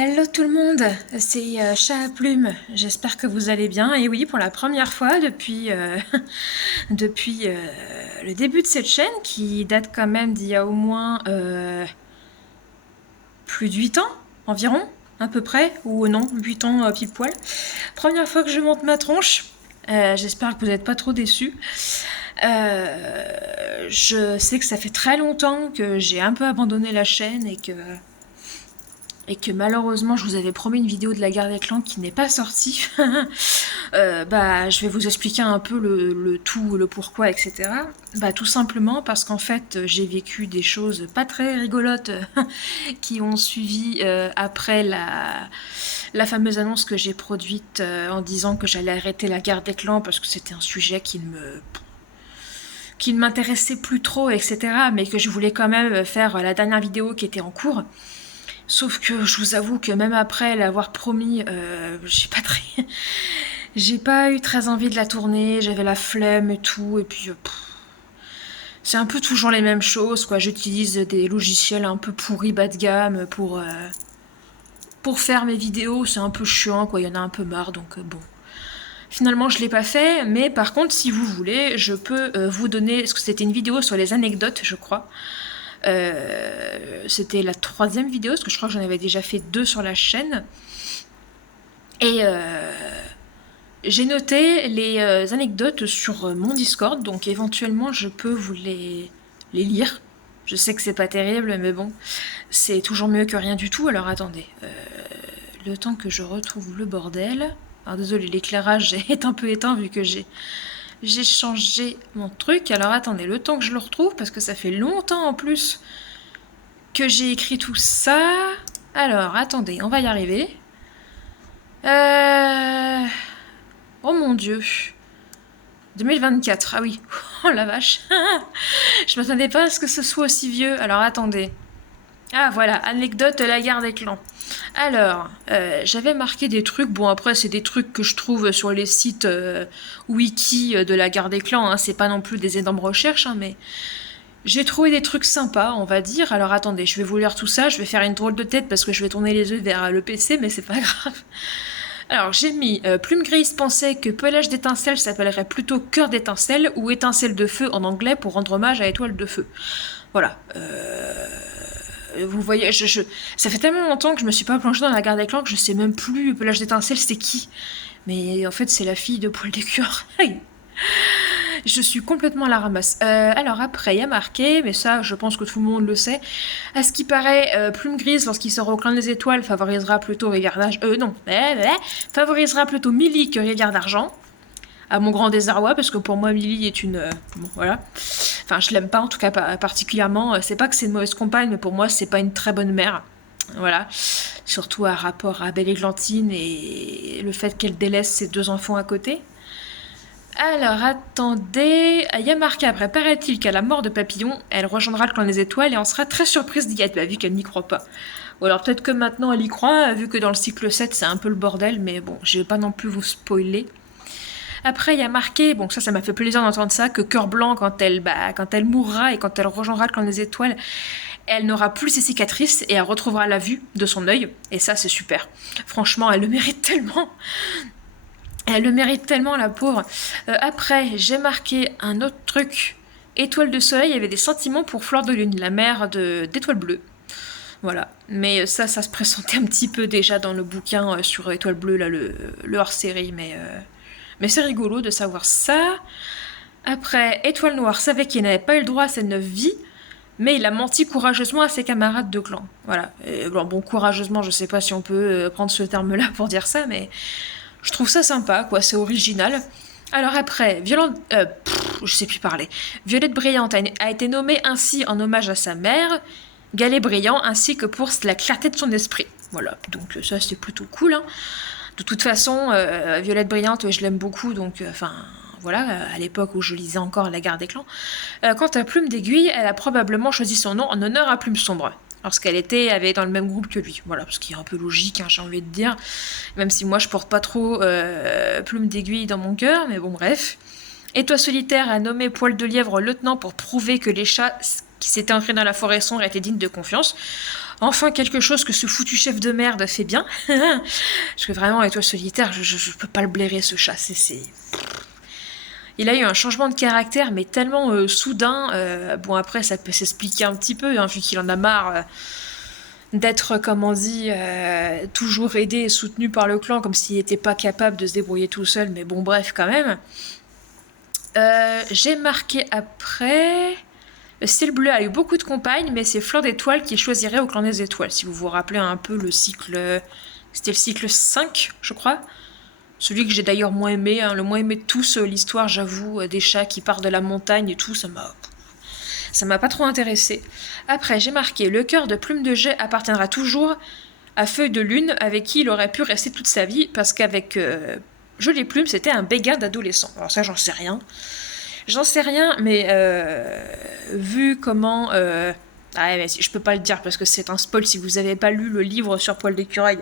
Hello tout le monde, c'est Chat à Plume, j'espère que vous allez bien. Et oui, pour la première fois depuis, depuis le début de cette chaîne, qui date quand même d'il y a au moins plus de 8 ans environ, à peu près, ou non, 8 ans pile poil. Première fois que je monte ma tronche, j'espère que vous n'êtes pas trop déçus. Je sais que ça fait très longtemps que j'ai un peu abandonné la chaîne et que malheureusement je vous avais promis une vidéo de la guerre des clans qui n'est pas sortie. Je vais vous expliquer un peu le tout, le pourquoi, etc. Tout simplement parce qu'en fait j'ai vécu des choses pas très rigolotes qui ont suivi après la fameuse annonce que j'ai produite en disant que j'allais arrêter la guerre des clans parce que c'était un sujet qui ne m'intéressait plus trop, etc. Mais que je voulais quand même faire la dernière vidéo qui était en cours. Sauf que je vous avoue que même après l'avoir promis, j'ai pas eu très envie de la tourner, j'avais la flemme et tout, et puis c'est un peu toujours les mêmes choses, quoi. J'utilise des logiciels un peu pourris bas de gamme pour faire mes vidéos, c'est un peu chiant, quoi. Il y en a un peu marre, donc bon. Finalement, je l'ai pas fait, mais par contre, si vous voulez, je peux vous donner, parce que c'était une vidéo sur les anecdotes, je crois. C'était la 3e vidéo, parce que je crois que j'en avais déjà fait 2 sur la chaîne. Et j'ai noté les anecdotes sur mon Discord, donc éventuellement je peux vous les lire. Je sais que c'est pas terrible, mais bon, c'est toujours mieux que rien du tout. Alors attendez, le temps que je retrouve le bordel. Alors désolé, l'éclairage est un peu éteint vu que j'ai changé mon truc. Alors attendez, le temps que je le retrouve, parce que ça fait longtemps en plus que j'ai écrit tout ça. Alors attendez, on va y arriver. Oh mon dieu. 2024, ah oui. Oh la vache. Je m'attendais pas à ce que ce soit aussi vieux. Alors attendez. Ah voilà, anecdote la guerre des clans. Alors, j'avais marqué des trucs. Bon, après, c'est des trucs que je trouve sur les sites wiki de la guerre des clans. Hein. C'est pas non plus des énormes recherches, hein, mais j'ai trouvé des trucs sympas, on va dire. Alors attendez, je vais vous lire tout ça. Je vais faire une drôle de tête parce que je vais tourner les yeux vers le PC, mais c'est pas grave. Alors j'ai mis Plume Grise pensait que pelage d'étincelle s'appellerait plutôt cœur d'étincelle ou étincelle de feu en anglais pour rendre hommage à étoile de feu. Voilà. Vous voyez, ça fait tellement longtemps que je me suis pas plongée dans la guerre des clans que je sais même plus pelage d'étincelle c'est qui. Mais en fait c'est la fille de Poil d'écure. Je suis complètement à la ramasse. Alors après, il y a marqué, mais ça, je pense que tout le monde le sait. À ce qui paraît, Plume Grise, lorsqu'il sort au clan des étoiles, favorisera plutôt Régardage... non. Favorisera plutôt Millie que Régard d'Argent. À mon grand désarroi, parce que pour moi, Millie est une... bon, voilà. Enfin, je l'aime pas, en tout cas, particulièrement. C'est pas que c'est une mauvaise compagne, mais pour moi, c'est pas une très bonne mère. Voilà. Surtout à rapport à Belle Églantine et le fait qu'elle délaisse ses 2 enfants à côté. Alors, attendez. Il y a marqué après, paraît-il qu'à la mort de Papillon, elle rejoindra le clan des étoiles et en sera très surprise d'y être, vu qu'elle n'y croit pas. Ou alors peut-être que maintenant elle y croit, vu que dans le cycle 7 c'est un peu le bordel, mais bon, je vais pas non plus vous spoiler. Après, il y a marqué, bon ça m'a fait plaisir d'entendre ça, que Cœur Blanc, quand elle mourra et quand elle rejoindra le clan des étoiles, elle n'aura plus ses cicatrices et elle retrouvera la vue de son œil. Et ça, c'est super. Franchement, elle le mérite tellement. Elle le mérite tellement, la pauvre. Après, j'ai marqué un autre truc. Étoile de soleil avait des sentiments pour Fleur de Lune, la mère d'Étoile Bleue. Voilà. Mais ça se pressentait un petit peu déjà dans le bouquin sur Étoile Bleue, là, le hors-série. Mais c'est rigolo de savoir ça. Après, Étoile Noire savait qu'il n'avait pas eu le droit à cette 9 vies, mais il a menti courageusement à ses camarades de clan. Voilà. Et, bon, courageusement, je sais pas si on peut prendre ce terme-là pour dire ça, mais je trouve ça sympa, quoi, c'est original. Alors après, je sais plus parler. Violette Brillante a été nommée ainsi en hommage à sa mère, Galet Brillant, ainsi que pour la clarté de son esprit. Voilà, donc ça c'est plutôt cool. Hein. De toute façon, Violette Brillante, je l'aime beaucoup, donc voilà, à l'époque où je lisais encore La Guerre des Clans. Quant à Plume d'Aiguille, elle a probablement choisi son nom en honneur à Plume Sombre, lorsqu'elle avait dans le même groupe que lui. Voilà, ce qui est un peu logique, hein, j'ai envie de dire. Même si moi, je porte pas trop Plume d'Aiguille dans mon cœur, mais bon, bref. Et toi, Solitaire a nommé Poil de Lièvre lieutenant pour prouver que les chats qui s'étaient ancrés dans la forêt sombre étaient dignes de confiance. Enfin quelque chose que ce foutu chef de merde fait bien. Parce que vraiment, Étoile solitaire, je peux pas le blairer ce chat, c'est... Il a eu un changement de caractère, mais tellement soudain. Bon, après, ça peut s'expliquer un petit peu, hein, vu qu'il en a marre d'être, comme on dit, toujours aidé et soutenu par le clan, comme s'il n'était pas capable de se débrouiller tout seul. Mais bon, bref, quand même. J'ai marqué après... Le ciel bleu a eu beaucoup de compagnes, mais c'est Fleur d'étoile qui choisirait au clan des étoiles. Si vous vous rappelez un peu le cycle... C'était le cycle 5, je crois. Celui que j'ai d'ailleurs moins aimé, hein, le moins aimé de tous, l'histoire, j'avoue, des chats qui partent de la montagne et tout, ça m'a pas trop intéressé. Après, j'ai marqué le cœur de Plume de Jet appartiendra toujours à Feuille de Lune, avec qui il aurait pu rester toute sa vie, parce qu'avec Jolie Plume, c'était un béguin d'adolescent. Alors ça, j'en sais rien. J'en sais rien, mais vu comment... Ah, mais je peux pas le dire parce que c'est un spoil si vous avez pas lu le livre sur Poil d'écureuil.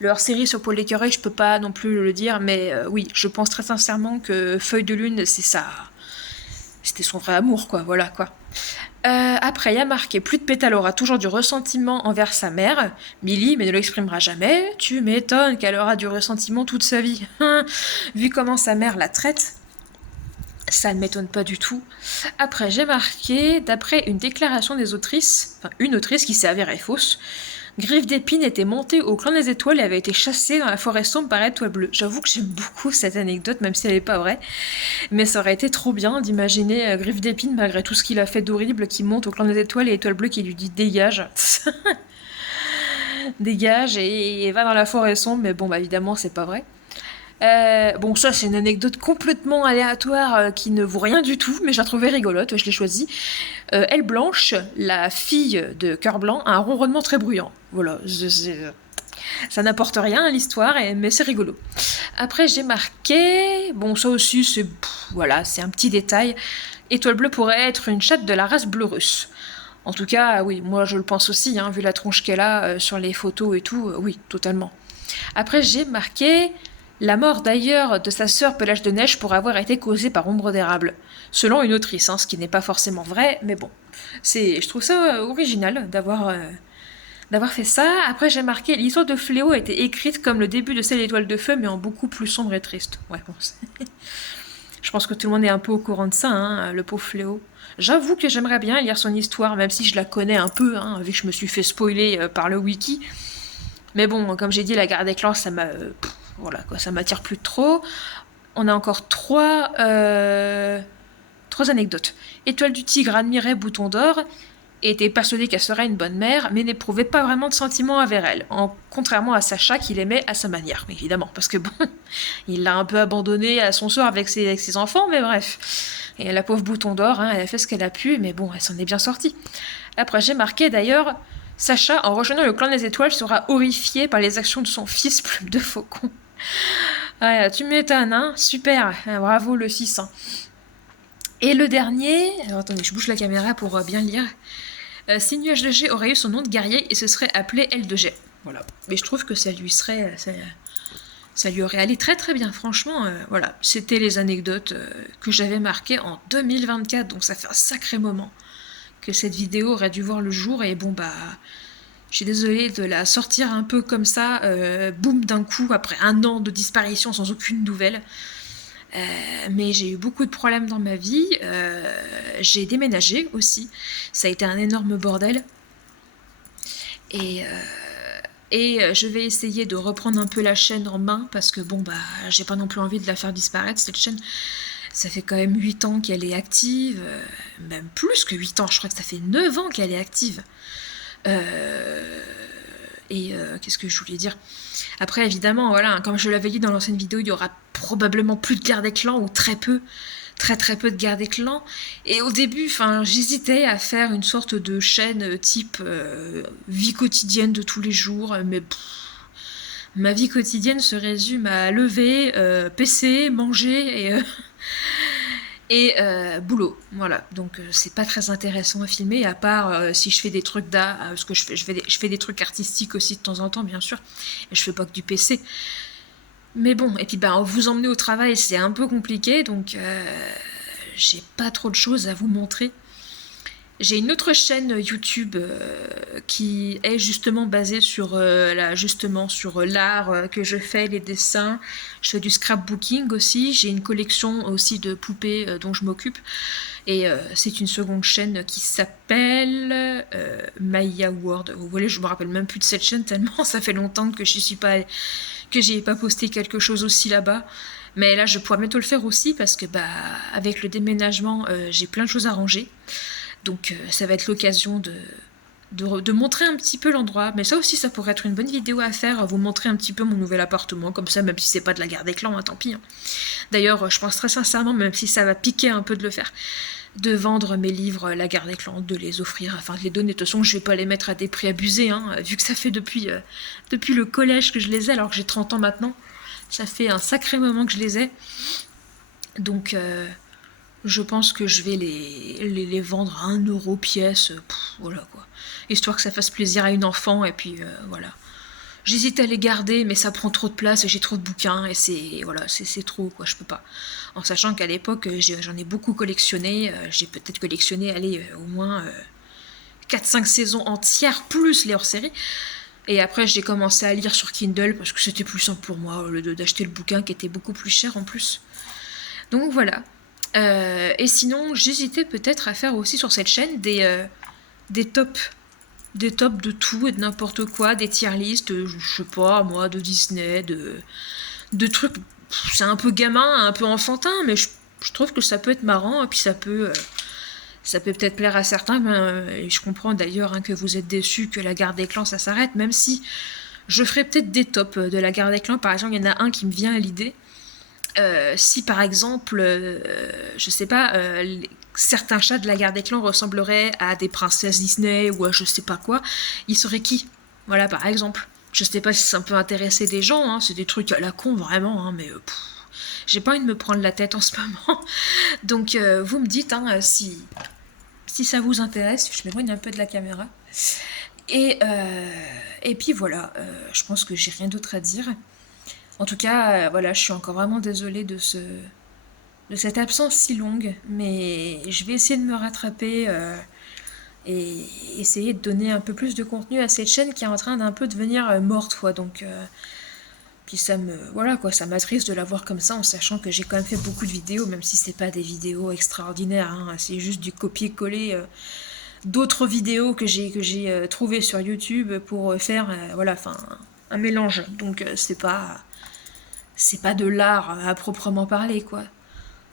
Leur série sur Poil d'écureuil, je peux pas non plus le dire, mais oui, je pense très sincèrement que Feuille de Lune, c'est ça. C'était son vrai amour, quoi, voilà, quoi. Après, il y a marqué plus de pétales aura toujours du ressentiment envers sa mère. Millie, mais ne l'exprimera jamais. Tu m'étonnes qu'elle aura du ressentiment toute sa vie. Vu comment sa mère la traite. Ça ne m'étonne pas du tout. Après, j'ai marqué, d'après une déclaration des autrices, enfin une autrice qui s'est avérée fausse, Griffe d'Épine était montée au clan des étoiles et avait été chassée dans la forêt sombre par Étoile Bleue. J'avoue que j'aime beaucoup cette anecdote, même si elle n'est pas vraie. Mais ça aurait été trop bien d'imaginer Griffe d'Épine, malgré tout ce qu'il a fait d'horrible, qui monte au clan des étoiles et Étoile Bleue qui lui dit dégage. Dégage et va dans la forêt sombre, mais bon, bah évidemment, c'est pas vrai. Bon, ça c'est une anecdote complètement aléatoire qui ne vaut rien du tout, mais je la trouvais rigolote, je l'ai choisie. Elle Blanche, la fille de Cœur Blanc, a un ronronnement très bruyant. Voilà, ça n'apporte rien à l'histoire, mais c'est rigolo. Après j'ai marqué, bon ça aussi c'est, voilà, c'est un petit détail. Étoile Bleue pourrait être une chatte de la race bleu russe. En tout cas, oui, moi je le pense aussi, hein, vu la tronche qu'elle a sur les photos et tout, oui, totalement. Après j'ai marqué... La mort d'ailleurs de sa sœur Pelage de Neige pourrait avoir été causée par Ombre d'érable, selon une autrice, hein, ce qui n'est pas forcément vrai, mais bon. Je trouve ça original d'avoir fait ça. Après j'ai marqué l'histoire de Fléau a été écrite comme le début de celle d'Étoile de Feu, mais en beaucoup plus sombre et triste. Ouais, bon, je pense que tout le monde est un peu au courant de ça, hein, le pauvre Fléau. J'avoue que j'aimerais bien lire son histoire, même si je la connais un peu, hein, vu que je me suis fait spoiler par le wiki. Mais bon, comme j'ai dit, la guerre des clans, ça m'a... voilà, quoi, ça m'attire plus trop. On a encore trois anecdotes. Étoile du Tigre admirait Bouton d'Or et était persuadée qu'elle serait une bonne mère, mais n'éprouvait pas vraiment de sentiments envers elle, contrairement à Sacha qu'il aimait à sa manière, mais évidemment, parce que bon, il l'a un peu abandonnée à son sort avec ses enfants, mais bref. Et la pauvre Bouton d'Or, hein, elle a fait ce qu'elle a pu, mais bon, elle s'en est bien sortie. Après, j'ai marqué d'ailleurs... Sacha, en rejoignant le clan des étoiles, sera horrifié par les actions de son fils Plume de Faucon. Ouais, tu m'étonnes, hein. Super, bravo le 6. Hein. Et le dernier... Alors attendez, je bouge la caméra pour bien lire. Si Nuage de G aurait eu son nom de guerrier et se serait appelé L de G. Voilà. Mais je trouve que ça lui serait... Ça lui aurait allé très très bien, franchement. Voilà, c'était les anecdotes que j'avais marquées en 2024, donc ça fait un sacré moment que cette vidéo aurait dû voir le jour, et bon bah je suis désolée de la sortir un peu comme ça, boum d'un coup, après un an de disparition sans aucune nouvelle. Mais j'ai eu beaucoup de problèmes dans ma vie, j'ai déménagé aussi, ça a été un énorme bordel, et je vais essayer de reprendre un peu la chaîne en main, parce que bon bah j'ai pas non plus envie de la faire disparaître cette chaîne. Ça fait quand même 8 ans qu'elle est active, même plus que 8 ans, je crois que ça fait 9 ans qu'elle est active. Qu'est-ce que je voulais dire ? Après, évidemment, voilà, comme je l'avais dit dans l'ancienne vidéo, il y aura probablement plus de guerre des clans, ou très peu, très très peu de guerre des clans. Et au début, j'hésitais à faire une sorte de chaîne type vie quotidienne de tous les jours, mais... ma vie quotidienne se résume à lever, PC, manger et boulot. Voilà, donc c'est pas très intéressant à filmer, à part si je fais des trucs d'art, parce que je fais des trucs artistiques aussi de temps en temps, bien sûr, et je fais pas que du PC. Mais bon, et puis vous emmener au travail, c'est un peu compliqué, donc j'ai pas trop de choses à vous montrer. J'ai une autre chaîne YouTube qui est justement basée sur l'art que je fais, les dessins. Je fais du scrapbooking aussi. J'ai une collection aussi de poupées dont je m'occupe. Et c'est une seconde chaîne qui s'appelle Maya World. Vous voyez, je me rappelle même plus de cette chaîne tellement ça fait longtemps que j'ai pas posté quelque chose aussi là-bas. Mais là, je pourrais bientôt le faire aussi parce que avec le déménagement, j'ai plein de choses à ranger. Donc ça va être l'occasion de montrer un petit peu l'endroit. Mais ça aussi, ça pourrait être une bonne vidéo à faire, vous montrer un petit peu mon nouvel appartement, comme ça, même si c'est pas de la guerre des clans, hein, tant pis. Hein. D'ailleurs, je pense très sincèrement, même si ça va piquer un peu de le faire, de vendre mes livres La Guerre des Clans, de les offrir, enfin de les donner. De toute façon, je vais pas les mettre à des prix abusés, hein, vu que ça fait depuis le collège que je les ai, alors que j'ai 30 ans maintenant. Ça fait un sacré moment que je les ai. Donc, je pense que je vais les vendre à 1 € pièce. Voilà quoi. Histoire que ça fasse plaisir à une enfant, et puis voilà. J'hésite à les garder, mais ça prend trop de place et j'ai trop de bouquins et c'est trop quoi, je peux pas. En sachant qu'à l'époque j'en ai beaucoup collectionné, j'ai peut-être collectionné allez au moins 4-5 saisons entières plus les hors-séries. Et après j'ai commencé à lire sur Kindle parce que c'était plus simple pour moi au lieu d'acheter le bouquin qui était beaucoup plus cher en plus. Donc voilà. Et sinon j'hésitais peut-être à faire aussi sur cette chaîne des tops de tout et de n'importe quoi, des tier lists, je sais pas moi, de Disney, de trucs, c'est un peu gamin, un peu enfantin, mais je trouve que ça peut être marrant, et puis ça peut peut-être plaire à certains, et je comprends d'ailleurs hein, que vous êtes déçus que la guerre des clans ça s'arrête, même si je ferai peut-être des tops de la guerre des clans. Par exemple, il y en a un qui me vient à l'idée. Si par exemple, je sais pas, certains chats de la guerre des clans ressembleraient à des princesses Disney ou à je sais pas quoi, ils seraient qui? Voilà, par exemple. Je sais pas si ça peut intéresser des gens, hein, c'est des trucs à la con vraiment, hein, mais j'ai pas envie de me prendre la tête en ce moment. Donc vous me dites hein, si ça vous intéresse, je m'éloigne un peu de la caméra. Et puis voilà, je pense que j'ai rien d'autre à dire. En tout cas, voilà, je suis encore vraiment désolée de cette absence si longue, mais je vais essayer de me rattraper et essayer de donner un peu plus de contenu à cette chaîne qui est en train d'un peu devenir morte, quoi. Donc, puis voilà quoi, ça m'attriste de la voir comme ça, en sachant que j'ai quand même fait beaucoup de vidéos, même si c'est pas des vidéos extraordinaires, hein, c'est juste du copier-coller d'autres vidéos que j'ai trouvées sur YouTube pour faire, voilà, enfin, un mélange. Donc, c'est pas de l'art à proprement parler, quoi.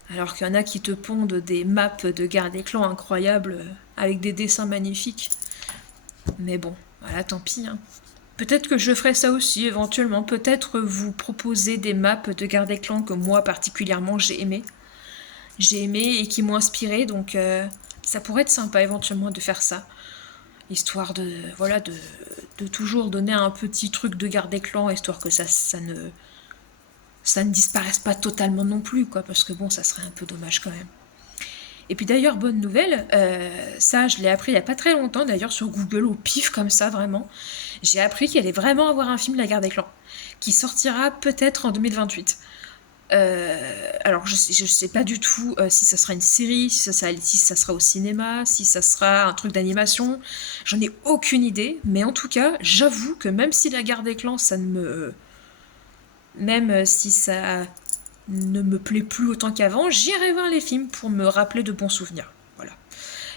Alors qu'il y en a qui te pondent des maps de guerre des clans incroyables avec des dessins magnifiques. Mais bon, voilà, tant pis. Hein. Peut-être que je ferai ça aussi éventuellement. Peut-être vous proposer des maps de guerre des clans que moi particulièrement j'ai aimé. J'ai aimé et qui m'ont inspiré. Donc ça pourrait être sympa éventuellement de faire ça. Histoire de toujours donner un petit truc de guerre des clans, histoire que ça ne disparaisse pas totalement non plus, quoi, parce que bon, ça serait un peu dommage quand même. Et puis d'ailleurs, bonne nouvelle, ça je l'ai appris il n'y a pas très longtemps, d'ailleurs sur Google, au pif comme ça, vraiment. J'ai appris qu'il allait vraiment avoir un film La Guerre des Clans, qui sortira peut-être en 2028. Alors je sais pas du tout si ça sera une série, si ça sera au cinéma, si ça sera un truc d'animation, j'en ai aucune idée, mais en tout cas, j'avoue que même si La Guerre des Clans, même si ça ne me plaît plus autant qu'avant, j'irai voir les films pour me rappeler de bons souvenirs. Voilà.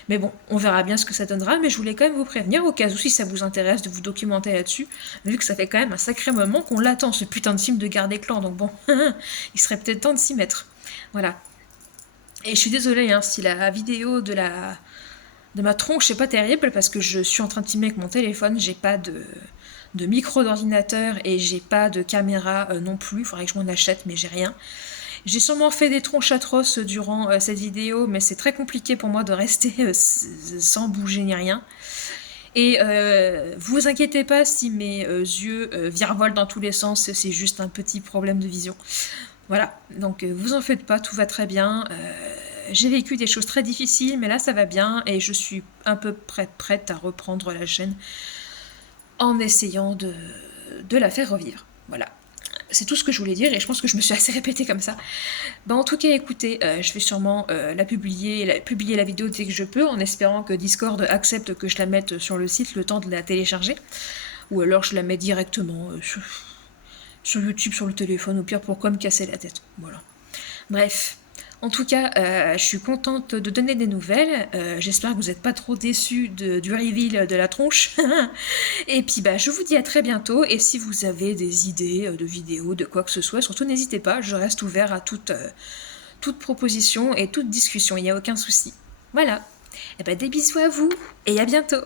Mais bon, on verra bien ce que ça donnera, mais je voulais quand même vous prévenir, au cas où si ça vous intéresse de vous documenter là-dessus, vu que ça fait quand même un sacré moment qu'on l'attend, ce putain de film de guerre des clans, donc bon, il serait peut-être temps de s'y mettre. Voilà. Et je suis désolée hein, si la vidéo de ma tronche n'est pas terrible, parce que je suis en train de filmer avec mon téléphone, j'ai pas de micro d'ordinateur et j'ai pas de caméra non plus, il faudrait que je m'en achète, mais j'ai rien. J'ai sûrement fait des tronches atroces durant cette vidéo, mais c'est très compliqué pour moi de rester sans bouger ni rien. Et vous inquiétez pas si mes yeux virevolent dans tous les sens, c'est juste un petit problème de vision. Voilà, donc vous en faites pas, tout va très bien. J'ai vécu des choses très difficiles, mais là ça va bien et je suis un peu prête à reprendre la chaîne en essayant de la faire revivre. Voilà. C'est tout ce que je voulais dire et je pense que je me suis assez répétée comme ça. En tout cas, écoutez, je vais sûrement publier la vidéo dès que je peux, en espérant que Discord accepte que je la mette sur le site le temps de la télécharger. Ou alors je la mets directement sur YouTube, sur le téléphone, au pire, pourquoi me casser la tête. Voilà. Bref. En tout cas, je suis contente de donner des nouvelles. J'espère que vous n'êtes pas trop déçus du reveal de la tronche. Et puis, je vous dis à très bientôt. Et si vous avez des idées de vidéos, de quoi que ce soit, surtout n'hésitez pas. Je reste ouvert à toute proposition et toute discussion. Il n'y a aucun souci. Voilà. Et des bisous à vous et à bientôt.